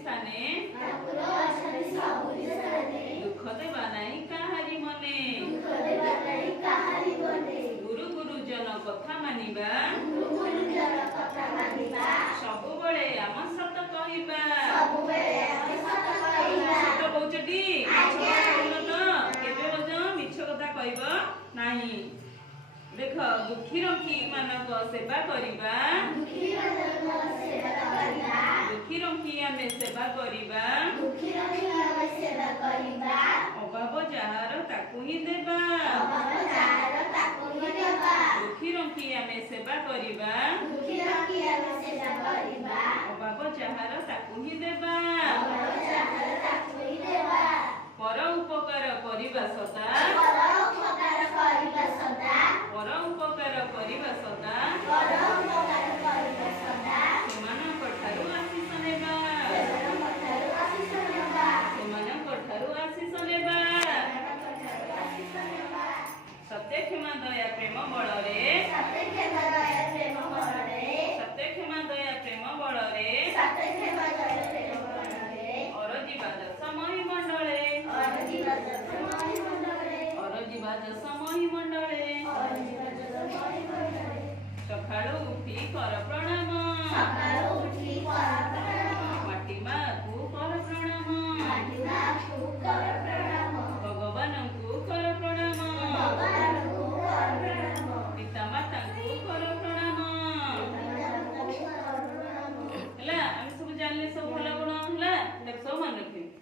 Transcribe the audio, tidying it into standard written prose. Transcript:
स्थाने दुख देवा नहीं काहारी मने गुरु गुरुजन कथा मानिबा सबु बळे आम सत कहिबा सत कहउछटी केबे बज मिछ कथा कहब नाही देख दुखी रखी मानक सेवा करिबा दुखी रखी आमे सेवा करिबा अभाव जहार ताकू ही देबा दुखी रखी आमे सेवा करिबा अभाव जहार ताकू ही देबा पर उपकार करिबा सदा पर उपकार करिबा सदा सेमानक ठारू आशीष नेबा सेमानक ठारू आशीष नेबा सत्य क्षमा दया प्रेम बଳରେ सत्य क्षमा दया प्रेम बଳରେ अरजिबा दशमही मंडले अरजिबा दशमही मंडले सकाळୁ उठी कर